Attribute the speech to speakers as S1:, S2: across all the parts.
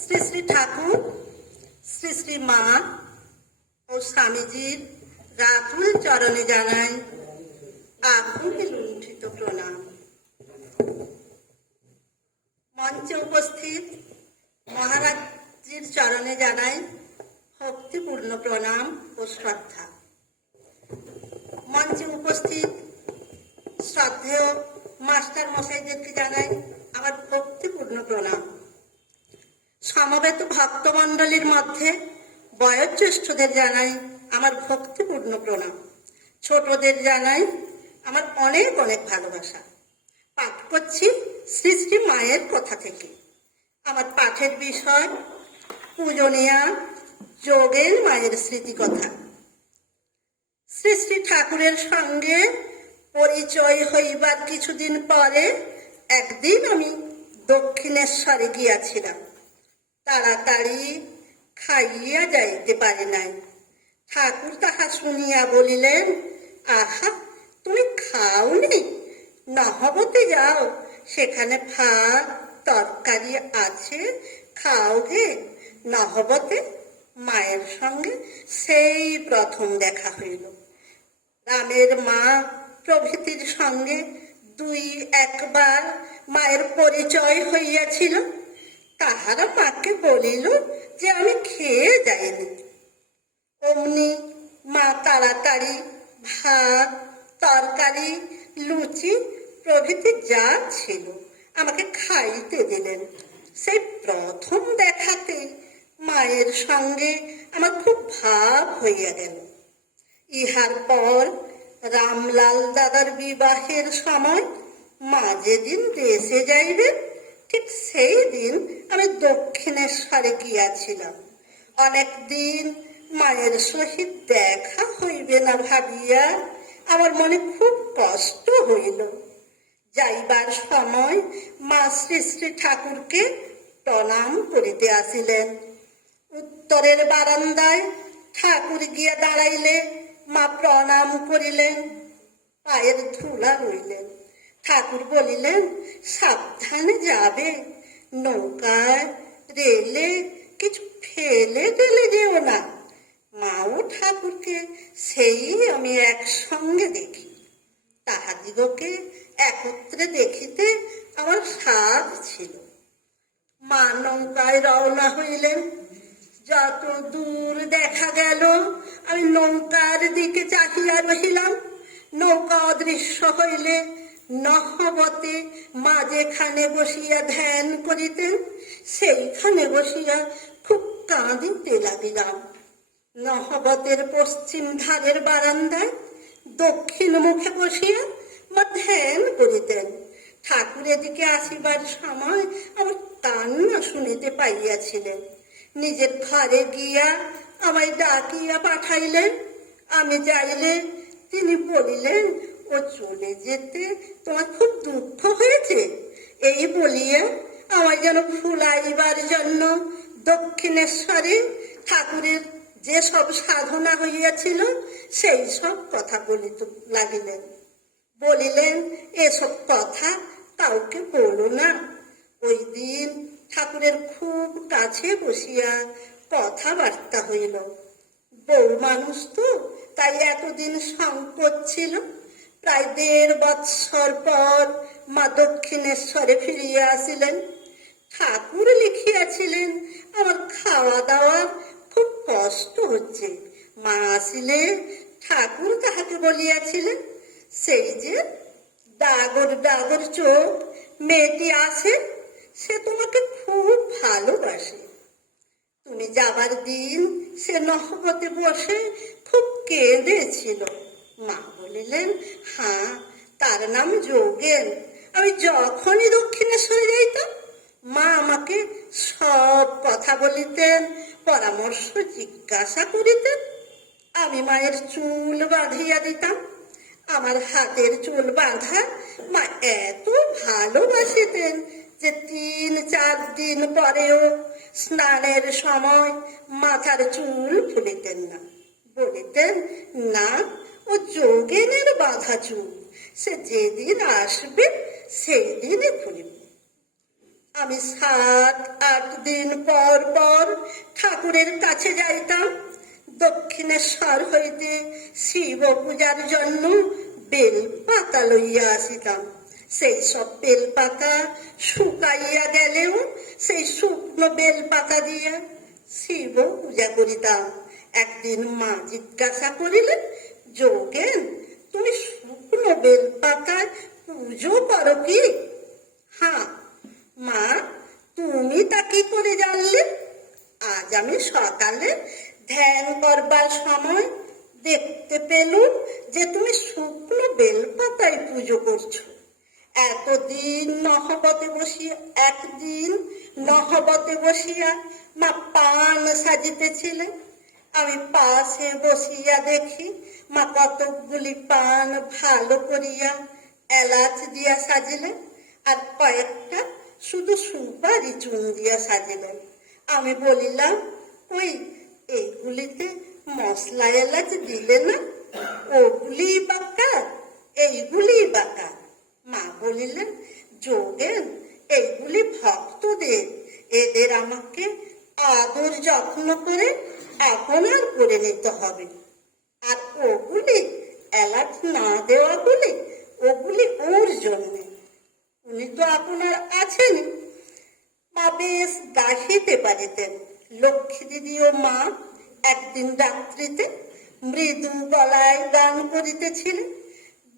S1: শ্রী শ্রী ঠাকুর, শ্রী শ্রী মা ও স্বামীজির রাতুল চরণে জানাই আকুল লুণ্ঠিত প্রণাম। মঞ্চে উপস্থিত মহারাজজির চরণে জানাই ভক্তিপূর্ণ প্রণাম ও শ্রদ্ধা। মঞ্চে উপস্থিত শ্রদ্ধেয় মাস্টার মশাইদেরকে জানাই আমার ভক্তিপূর্ণ প্রণাম। সমবেত ভক্তমণ্ডলীর মধ্যে বয়োজ্যেষ্ঠদের জানাই আমার ভক্তিপূর্ণ প্রণাম। ছোটদের জানাই আমার অনেক অনেক ভালোবাসা। পাঠ করছি শ্রী শ্রী মায়ের কথা থেকে। আমার পাঠের বিষয় পূজনীয়া যোগের মায়ের স্মৃতিকথা। শ্রী শ্রী ঠাকুরের সঙ্গে পরিচয় হইবার কিছুদিন পরে একদিন আমি দক্ষিণেশ্বরে গিয়াছিলাম। তাড়াতাড়ি খাইয়া যাইতে পারে নাই। ঠাকুর তাহা শুনিয়া বলিলেন, আহা, তুমি খাও খাওনি? নহবতে যাও, সেখানে ভাত, তরকারি আছে, খাও গে। নহবতে মায়ের সঙ্গে সেই প্রথম দেখা হইল। রামের মা প্রভৃতির সঙ্গে দুই একবার মায়ের পরিচয় হইয়াছিল। তাহারা মাকে বলিল যে আমি খেয়ে যাইনি। অমনি মা তাড়াতাড়ি ভাত, তরকারি, লুচি প্রভৃতি যা ছিল আমাকে খাইতে দিলেন। সেই প্রথম দেখাতে মায়ের সঙ্গে আমার খুব ভাব হইয়া গেল। ইহার পর রামলাল দাদার বিবাহের সময় মা যেদিন দেশে যাইবেন ঠিক সেই দিন আমি দক্ষিণেশ্বরে গিয়াছিলাম। অনেক দিন মায়ের সহিত দেখা হইবে না ভাবিয়া আমার মনে খুব কষ্ট হইল। যাইবার সময় মা শ্রী শ্রী ঠাকুরকে প্রণাম করিতে আসিলেন। উত্তরের বারান্দায় ঠাকুর গিয়া দাঁড়াইলে মা প্রণাম করিলেন, পায়ের ধুলা রইলেন। ঠাকুর বলিলেন, সাবধানে যাবে। নৌকায়, রেলে কিছু ফেলে দিলে যেও না। মাও ঠাকুরকে সেই আমি একসঙ্গে দেখি। তাহাদিগকে একত্রে দেখিতে আমার স্বাদ ছিল। মা নৌকায় রওনা হইলেন। যত দূর দেখা গেল, আমি নৌকার দিকে চাহিয়া রহিলাম। নৌকা অদৃশ্য হইলে নহবতে মা যেখানে বসিয়া ধ্যান করিতেন সেইখানে বসিয়া খুব কাঁদিতে লাগিলাম। নহবতের পশ্চিম ধারের বারান্দায় দক্ষিণ মুখে বসিয়া মা ধ্যান করিতেন। ঠাকুরের দিকে আসিবার সময় আমার কান্না শুনিতে পাইয়াছিলেন। নিজের ঘরে গিয়া আমায় ডাকিয়া পাঠাইলেন। আমি যাইলে তিনি বলিলেন ও চলে যেতে তোমার খুব দুঃখ হয়েছে। এই বলিয়া আমায় যেন ফুলাইবার জন্য দক্ষিণেশ্বরে ঠাকুরের যে সব সাধনা হইয়াছিল, সেই সব কথা বলিতে লাগিলেন। বলিলেন, এসব কথা কাউকে বলো না। ওই দিন ঠাকুরের খুব কাছে বসিয়া কথাবার্তা হইল। বউ মানুষ তো, তাই এতদিন সংকোচ ছিল। প্রায় দেড় বৎসর পর মা দক্ষিণেশ্বরে ফিরিয়া আসিলেন। ঠাকুর লিখিয়াছিলেন, আমার খাওয়া দাওয়ার খুব কষ্ট হচ্ছে। মা আসিলে, ঠাকুর তাহাকে বলিয়াছিলেন, সেই যে ডাগর ডাগর চোখ, মেয়েটি আছে, সে তোমাকে খুব ভালোবাসে। তুমি যাবার দিন সে নহবতে বসে খুব কেঁদেছিল। মা বলিলেন হ্যাঁ তার নাম যোগেন। আমি যখনই দক্ষিণেশ্বরে যাইতাম, মা আমাকে সব কথা বলিতেন, পরামর্শ জিজ্ঞাসা করিতেন। আমি মায়ের চুল বাঁধিয়া দিতাম। আমার হাতের চুল বাঁধা মা এত ভালোবাসিতেন যে তিন চার দিন পরেও স্নানের সময় মাথার চুল ফুলিতেন না। বলিতেন, না ও যোগেনের বাঁধা চুল সে যেদিন আসবে সেই দিনই ফুলিবে আমি সাত, আট দিন পর পর ঠাকুরের কাছে যাইতাম। দক্ষিণেশ্বর হইতে শিব পূজার জন্য বেল পাতা লইয়া আসিতাম। সেই সব বেল পাতা শুকাইয়া গেলেও সেই শুকনো বেল পাতা দিয়া শিব পূজা করিতাম। একদিন মা জিজ্ঞাসা করিলেন যোগেন, তুমি শুকনো বেল পাতায় পুজো করো কি? হ্যাঁ মা, তুমি তা কি করে জানলে? আজ আমি সকালে ধ্যান করবার সময় দেখতে পেলুম যে তুমি শুকনো বেলপাতায় পুজো করছ। এতদিন নহবতে বসিয়া, একদিন নহবতে বসিয়া মা পান সাজিতেছিলেন আমি পাশে বসিয়া দেখি, মা কতকগুলি পান ভালো করিয়া এলাচ দিয়া সাজিলেন আর কয়েকটা শুধু সুপারি চুন দিয়া সাজিলেন। আমি বলিলাম, ওই, এইগুলিতে মশলা এলাচ দিলে না? ওগুলি বাঁকা এইগুলি বাঁকা মা বলিলেন, যোগেন, এইগুলি ভক্তদের। এদের আমাকে আদর যত্ন করে আপনার করে নিতে হবে। আর ওগুলি এলাচ না দেওয়াগুলি ওগুলি ওর জন্যে। উনি তো আপনার আছেন। মা বেশ গাহিতে পারিতেন লক্ষ্মী দিদি ও মা একদিন রাত্রিতে মৃদু গলায় গান করিতেছিলেন।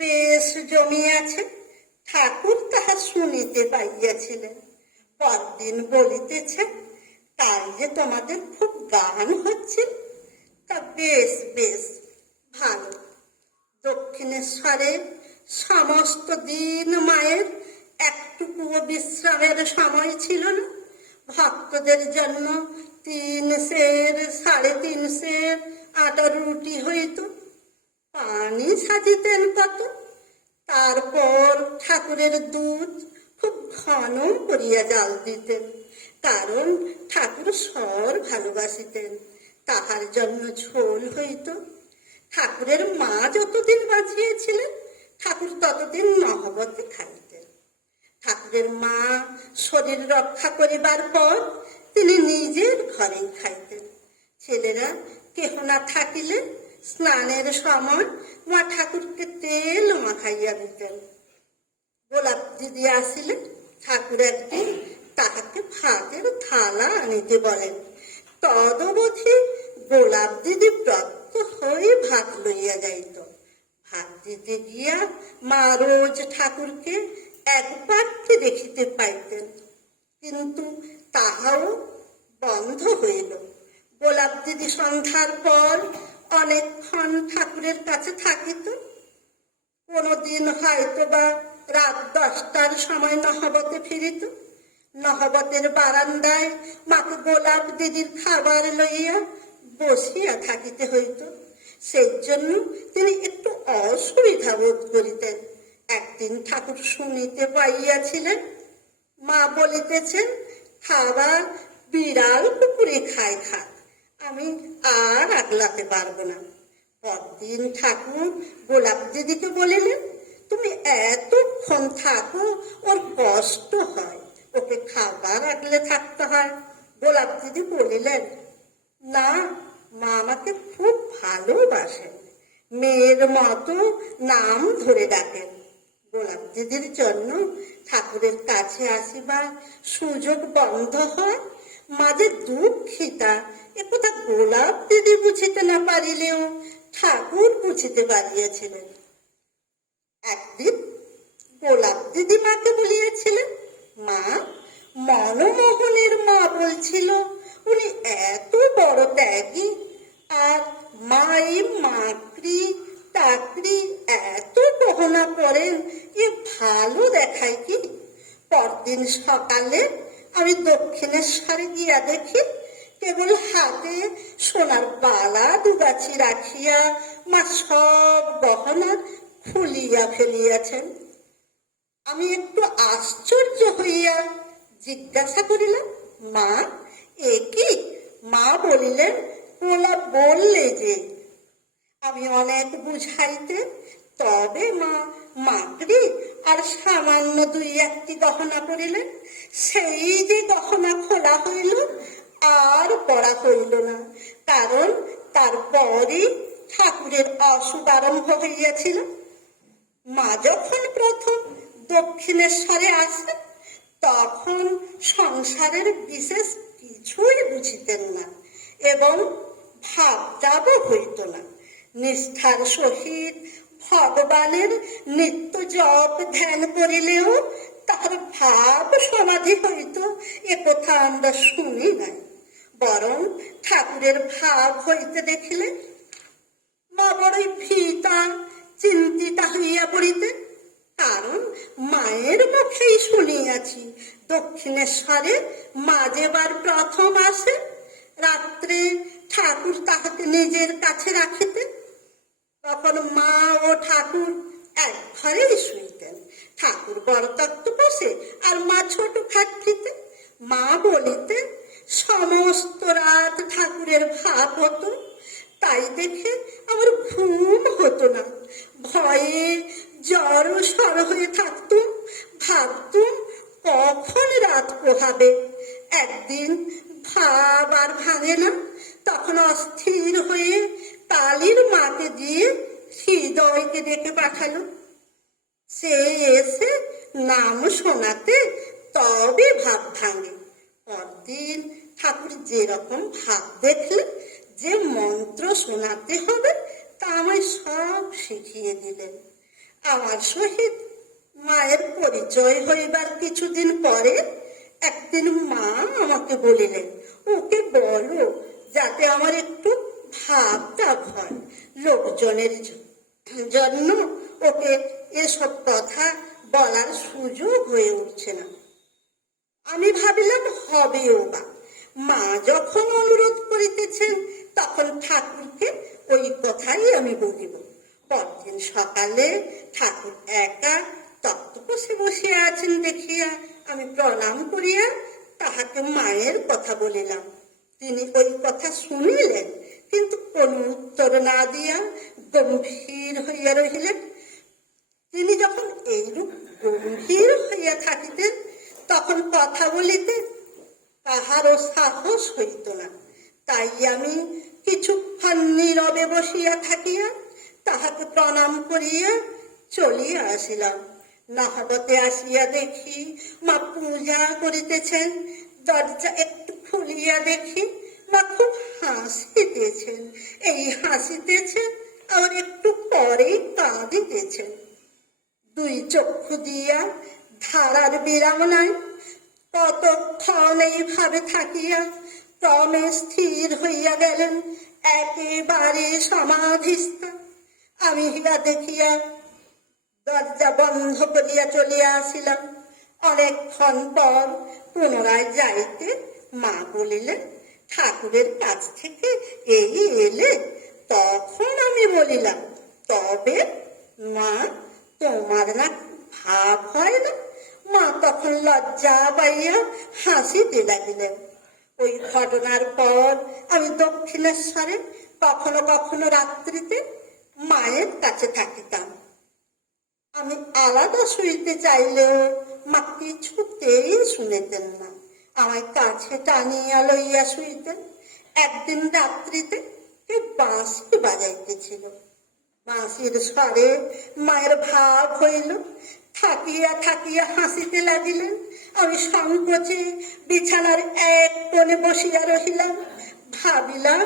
S1: বেশ জমিয়াছে, ঠাকুর তাহা শুনিতে পাইয়াছিলেন। পরদিন বলিতেছে তাই যে তোমাদের খুব গান হচ্ছে। তা বেশ বেশ, ভালো। দক্ষিণেশ্বরে সমস্ত দিন মায়ের একটুকুও বিশ্রামের সময় ছিল না। ভক্তদের জন্য তিন সের, সাড়ে তিন সের আটার রুটি হইত, পানি সাজিতেন কত। তারপর ঠাকুরের দুধ খুব ঘন করিয়া জাল দিতেন। কারণ ঠাকুর সর ভালোবাসিতেন, তাহার জন্য ঝোল হইত। ঠাকুরের মা যতদিন বাঁচিয়েছিলেন ঠাকুর ততদিন নহবতে খাইতেন। ঠাকুরের মা শরীর রক্ষা করিবার পর তিনি নিজের ঘরেই খাইতেন। ছেলেরা কেহ না থাকিলে স্নানের সময় মা ঠাকুরকে তেল মাখাইয়া দিতেন। গোলাপ দিদি আসিলে, ঠাকুর একদিন তাহাকে ভাতের থালা আনিতে বলেন। তদবধি গোলাপ দিদি ব্রত হয়ে ভাত লইয়া যাইত। ভাত দিতে গিয়া মা রোজ ঠাকুরকে একবারকে দেখিতে পাইতেন। কিন্তু তাহাও বন্ধ হইল। গোলাপ দিদি সন্ধ্যার পর অনেকক্ষণ ঠাকুরের কাছে থাকিত। কোনোদিন হয়তো বা রাত দশটার সময় নহবতে ফিরিত। নহবতের বারান্দায় মাকে গোলাপ দিদির খাবার লইয়া বসিয়া থাকিতে হইত। সেই জন্য তিনি একটু অসুবিধা বোধ করিতেন। একদিন ঠাকুর শুনিতে পাইয়াছিলেন, মা বলিতেছেন খাবার বিড়াল কুকুরে খায় খাক আমি আর আগলাতে পারব না। পরদিন ঠাকুর গোলাপ দিদিকে বলিলেন, তুমি এতক্ষণ থাকো, ওর কষ্ট হয়। ওকে খাবার আগলে থাকতে হয়। গোলাপ দিদি বলিলেন, না, মা আমাকে খুব ভালোবাসেন। মেয়ের মতো নাম ধরে ডাকেন। গোলাপ দিদির জন্য ঠাকুরের কাছে আসিবার সুযোগ বন্ধ হয়। মাঝে দুঃখিতা, এ কথা গোলাপ দিদি বুঝিতে না পারিলেও ঠাকুর বুঝিতে পারিয়াছিলেন। একদিন গোলাপ দিদি মাকে বলিয়াছিলেন, মা মনমোহনের মা বলছিল, উনি এত বড় ত্যাগী। আর মাই মাকড়ি তাকড়ি এত গহনা করেন এ ভালো দেখায় কি? পরদিন সকালে আমি দক্ষিণেশ্বরে গিয়া দেখি, কেবল হাতে সোনার বালা দুগাছি রাখিয়া মা সব গহনা খুলিয়া ফেলিয়াছেন। আমি একটু আশ্চর্য হইয়া জিজ্ঞাসা করিলাম মা, এ কি? মা বলিলেন ওলা বললে যে। আমি অনেক বুঝাইতে, তবে মা মাকড়ি আর সামান্য দুই একটি গহনা করিলেন সেই যে গহনা খোলা হইল আর পড়া হইল না, কারণ তারপরই ঠাকুরের অসুখ আরম্ভ হইয়াছিল। মা যখন প্রথম দক্ষিণেশ্বরে আসে তখন সংসারের বিশেষ কিছুই বুঝিতেন না এবং ভাবটাও হইত না। নিষ্ঠার সহিত ভগবানের নিত্য জপ ধ্যান করিলেও তার ভাব সমাধি হইত, এ কথা আমরা শুনি নাই। বরং ঠাকুরের ভাব হইতে দেখিলে বড়ই ভীতা, চিন্তিতা হইয়া পড়িতে। কারণ মায়ের মুখেই শুনিয়াছি, দক্ষিণেশ্বরে মা যেবার প্রথম আসে, রাত্রে ঠাকুর তাহাকে নিজের কাছে রাখিতেন তখন মা ও ঠাকুর এক ঘরেই শুইতেন। ঠাকুর বড় তত্ত্ব বসে আর মা ছোট খাটটিতে মা বলিতে, সমস্ত রাত ঠাকুরের ভাব হতো, তাই দেখে আমার ঘুম হতো না। ভয়ে জ্বর সর হয়ে থাকতুম, ভাবতুম কখন রাত পোহাবে একদিন ভাব আর ভাঙে না, তখন অস্থির হয়ে কালীর মাকে দিয়ে হৃদয়কে ডেকে পাঠালো। সে এসে নাম শোনাতে তবে ভাব ভাঙে। পরদিন ঠাকুর যেরকম ভাব দেখলে, যে মন্ত্র শোনাতে হবে, তা আমায় সব শিখিয়ে দিলেন। আমার সহিত মায়ের পরিচয় হইবার কিছুদিন পরে একদিন মা আমাকে বলিলেন, ওকে বলো যাতে আমার একটু ভাবটা হয় লোকজনের জন্য ওকে এসব কথা বলার সুযোগ হয়ে উঠছে না। আমি ভাবিলাম হবেও বা। মা যখন অনুরোধ করিতেছেন, তখন ঠাকুরকে ওই কথাই আমি বলিব। পরদিন সকালে ঠাকুর একা তত্ত্ব বসে বসিয়া আছেন দেখিয়া আমি প্রণাম করিয়া তাহাকে মায়ের কথা বলিলাম। তিনি ওই কথা শুনিলেন, কিন্তু কোনো উত্তর না দিয়া গম্ভীর হইয়া রহিলেন। তিনি যখন এইরূপ গম্ভীর হইয়া থাকিতেন, তখন কথা বলিতে কাহারও সাহস হইত না। তাই আমি কিছুক্ষণ নীরবে বসিয়া থাকিয়া তাহাকে প্রণাম করিয়া চলিয়া আসিলাম। নহবতে আসিয়া দেখি মা পূজা করিতেছেন। দরজা একটু খুলিয়া দেখি মা খুব হাসিতেছেন। এই হাসিতেছেন, আবার একটু পরেই কাঁদিতেছেন দুই চক্ষু দিয়া ধারার বিরাম নাই। কতক্ষণ এইভাবে থাকিয়া ক্রমে স্থির হইয়া গেলেন। একেবারে সমাধিস্থ। আমি হিয়া দেখিয়া দরজা বন্ধ করিয়া চলিয়া আসিলাম। অনেকক্ষণ পর পুনরায় যাইতে মা বলিলেন, ঠাকুরের কাছ থেকে এই এলে তখন আমি বলিলাম, তবে মা, তোমার না ভাব হয় না? মা তখন লজ্জা পাইয়া হাসিতে লাগিলেন। ওই ঘটনার পর আমি দক্ষিণেশ্বরে কখনো কখনো রাত্রিতে মায়ের কাছে থাকিতাম। আমি আলাদা শুইতে চাইলেও মা কিছুতেই শুনিতেন না। আমায় কাছে টানিয়া লইয়া শুইতেন। একদিন রাত্রিতে কে বাঁশি বাজাইতেছিল। বাঁশির স্বরে মায়ের ভাব হইল। থাকিয়া থাকিয়া হাসিতে লাগিলেন। আমি সংকোচে বিছানার এক কোণে বসিয়া রহিলাম। ভাবিলাম,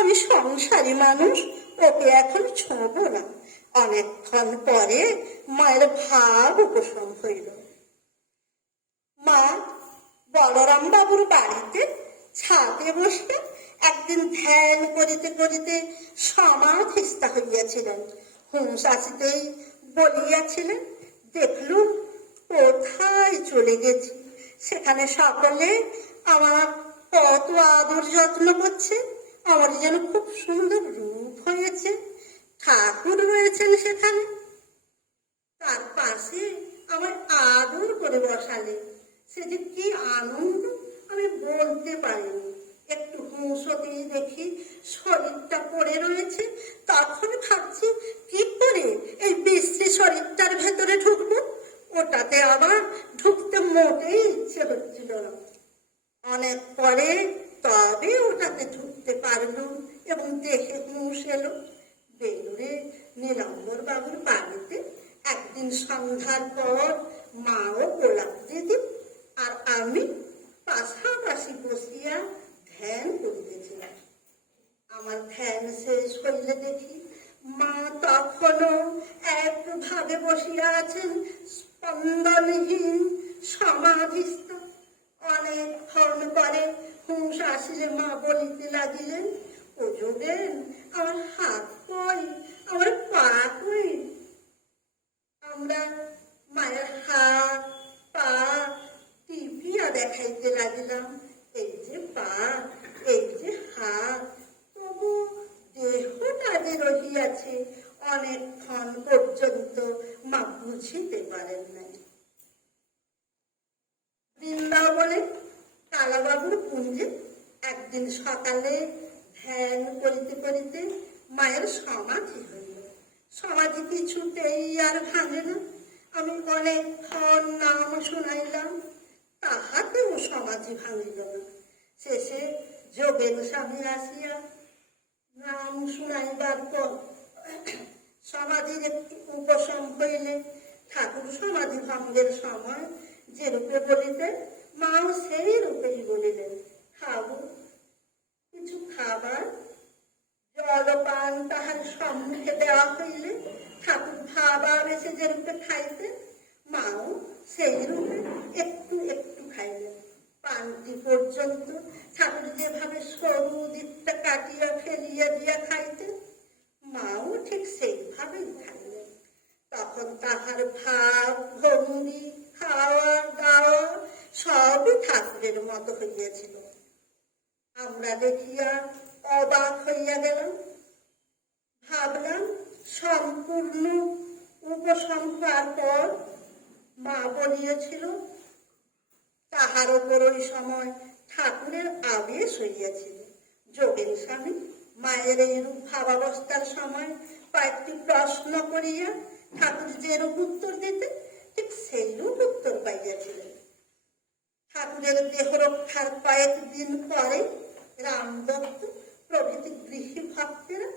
S1: আমি সংসারী মানুষ ওকে এখন ছোঁব না। অনেকক্ষণ পরে মায়ের ভাব উপশম হইল। মা বলরাম বাবুর বাড়িতে ছাদে বসে একদিন ধ্যান করিতে করিতে সমাধিস্থ হইয়াছিলেন। হুঁশ আসিতেই বলিয়াছিলেন, দেখলুম, কোথায় চলে গেছি? সেখানে সকলে আমার কত আদর যত্ন করছে। আমার যেন খুব সুন্দর রূপ হয়েছে। ঠাকুর রয়েছেন সেখানে। তার পাশে আমার আদর করে বসালে। সে যে কি আনন্দ, আমি বলতে পারিনি। একটু হুঁশ অংশতেই দেখি শরীরটা পড়ে রয়েছে। তখন ভাবছি, কি করে এই বিশ্রী শরীরটার ভেতরে ঢুকবো? ওটাতে আবার ঢুকতে মোটেই ইচ্ছে হচ্ছিল না। অনেক পরে তবে ওটাকে ঢুকতে পারলাম এবং দেখে এলো বেলুরে নীলাম্বর বাবুর বাড়িতে একদিন সন্ধ্যার পর মা ও গোলাপ দিদি আর আমি পাশাপাশি বসিয়া ধ্যান করিতেছিলাম। আমার ধ্যান শেষ হইলে দেখি মা তখনও একভাবে বসিয়া আছেন, স্পন্দনহীন, সমাধিস্থ। অনেকক্ষণ পরে আসিলে মা বলিতে লাগিলেন, ও যোগেন, আমার হাত কই আমার পা কই আমরা মায়ের হাত পা টিপিয়া দেখাইতে লাগিলাম এই যে পা এই যে হাত তবু দেহটা যে রহিয়াছে অনেকক্ষণ পর্যন্ত মা বুঝিতে পারেন নাই বৃন্দাবনে কালাবাবুর কুঞ্জে একদিন সকালে ধ্যান করিতে করিতে মায়ের সমাধি হইল সমাধি কিছুতেই আর ভাঙে না আমি অনেকক্ষণ নাম শুনাইলাম তাহাতেও সমাধি ভাঙিল না শেষে যোগেন স্বামী আসিয়া নাম শুনাইবার পর সমাধির একটি উপশম হইলে ঠাকুর সমাধি ভঙ্গের সময় যে রূপে বলিতেন, মাও সেই রূপেই বলিলেন, খাব, কিছু খাবার? জলপান তাহার সম্মুখে দেওয়া হইলে ঠাকুর খাবার এসে যে রূপে খাইতেন, মাও সেই রূপে একটু একটু খাইলেন। পান্তি পর্যন্ত ঠাকুর যেভাবে সরু দিকটা কাটিয়া ফেলিয়া দিয়া খাইতেন, মাও ঠিক সেইভাবেই খাইলেন। তখন তাহার ভাব ভঙ্গি খাওয়া দাওয়া সবই ঠাকুরের মতো হইয়াছিল। আমরা দেখিয়া অবাক হইয়া গেলাম। ভাবলাম, সম্পূর্ণ উপসংহার পর মা বলিয়াছিল তাহার ওপর ওই সময় ঠাকুরের আবেশ হইয়াছিল। যোগেন স্বামী মায়ের এই রূপ ভাবাবস্থার সময় কয়েকটি প্রশ্ন করিয়া ঠাকুর যে রূপ উত্তর দিতে ঠিক সেই রূপ উত্তর পাইয়াছিলেন। ঠাকুরের দেহ রক্ষার কয়েকদিন পরে রামদত্ত প্রভৃতি গৃহী ভক্তেরা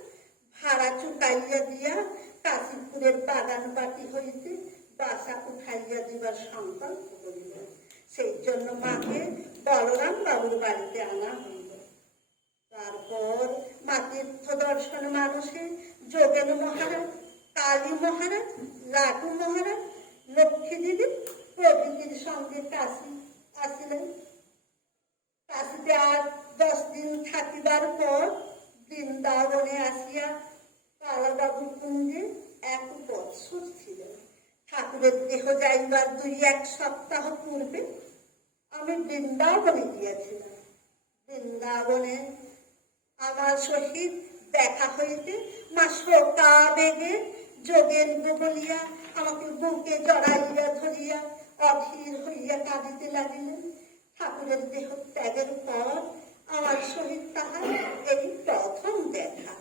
S1: ভাড়া চুকাইয়া দিয়া কাশীপুরের বাগান বাটি হইতে বাসা উঠাইয়া দিবার সংকল্প করিল সেই জন্য মাকে বলরাম বাবুর বাড়িতে আনা হইল। তারপর মা তীর্থ দর্শন মানুষে যোগেন মহারাজ, কালী মহারাজ লাটু মহারাজ, লক্ষ্মী দেবী প্রভৃতির সঙ্গে কাশি আসিলেন। কাশীতে আর দশ দিন থাকিবার পর বৃন্দাবনে আসিয়া কালাবাবু কুঞ্জে এক বৎসর ছিলেন। ঠাকুরের দেহ যাইবার দুই এক সপ্তাহ পূর্বে আমি বৃন্দাবনে গিয়াছিলাম। বৃন্দাবনে আমার সহিত দেখা হইতে মা শোকা বেগে যোগের বলিয়া আমাকে বুকে জড়াইয়া ধরিয়া অধীর হইয়া কাঁদিতে লাগিলেন। ঠাকুরের দেহ ত্যাগের পর আমার সহিত তাহার এই প্রথম দেখা।